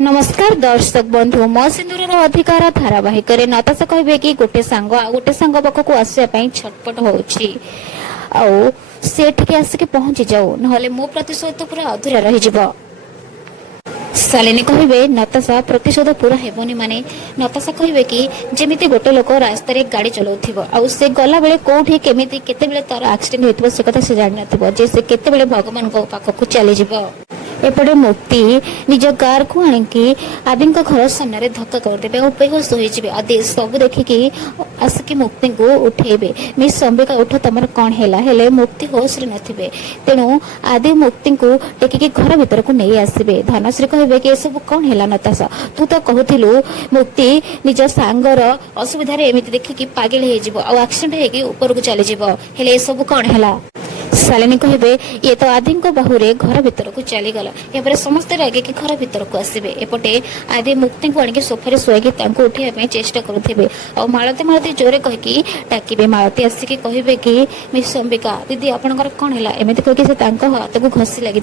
नमस्कार दर्शक बंधु मो सिंदूर अधिकार धारावाहिक नताशा कहे कि गोटे सांग पाखक आसवाई छटपट होउछि आउ से ठीक आसिक पहुंची जाऊ नहले मो प्रतिशोध पूरा अधूरा रही शालिनी कहे नताशा प्रतिशोध पूरा हेबनी माने नताशा कहे कि जेमिति गोटे लोक रास्ता रे गाड़ी चलाउथिबो आउ से गला बेले कोठी केमिति केते बेले तार एक्सीडेंट हेतबो से कथा से जानि नथिबो जे से केते बेले भगवान को पाखक चली जिवो। एपटे मुक्ति निज कार को आणिकी आदि घर सामने धक्का करदे और बेहोश हो आदि सब देखिकी आसिकी मुक्ति को उठेबे मिस अंबिका उठ तुम कौन है मुक्ति होश रे नथिबे तेणु आदि मुक्ति को टेकिकी घर भीतर को नहीं आसबे। धनश्री कहे कि सब कौन है नताशा तू तो कहूलु मुक्ति निज सांगर असुविधा एमती देखिकी पागल हो एक्सीडेंट होकर को चली जाव हेले सब कौन है। शालिनी कहे ये तो आदि बाहुरे घर भीतर को चलीगला या समस्त रागे कि घर भीतर को आसबे। एपटे आदि मुक्ति को आणिक सोफारे शुआई उठाई चेष्टा करुवे और मालती मालती जोरे कहीकि डाकिबे मालती आसिक कहे कि मिस अंबिका दीदी आपंकर कौन है एमती कहीकि से हाथ को घसी लगी।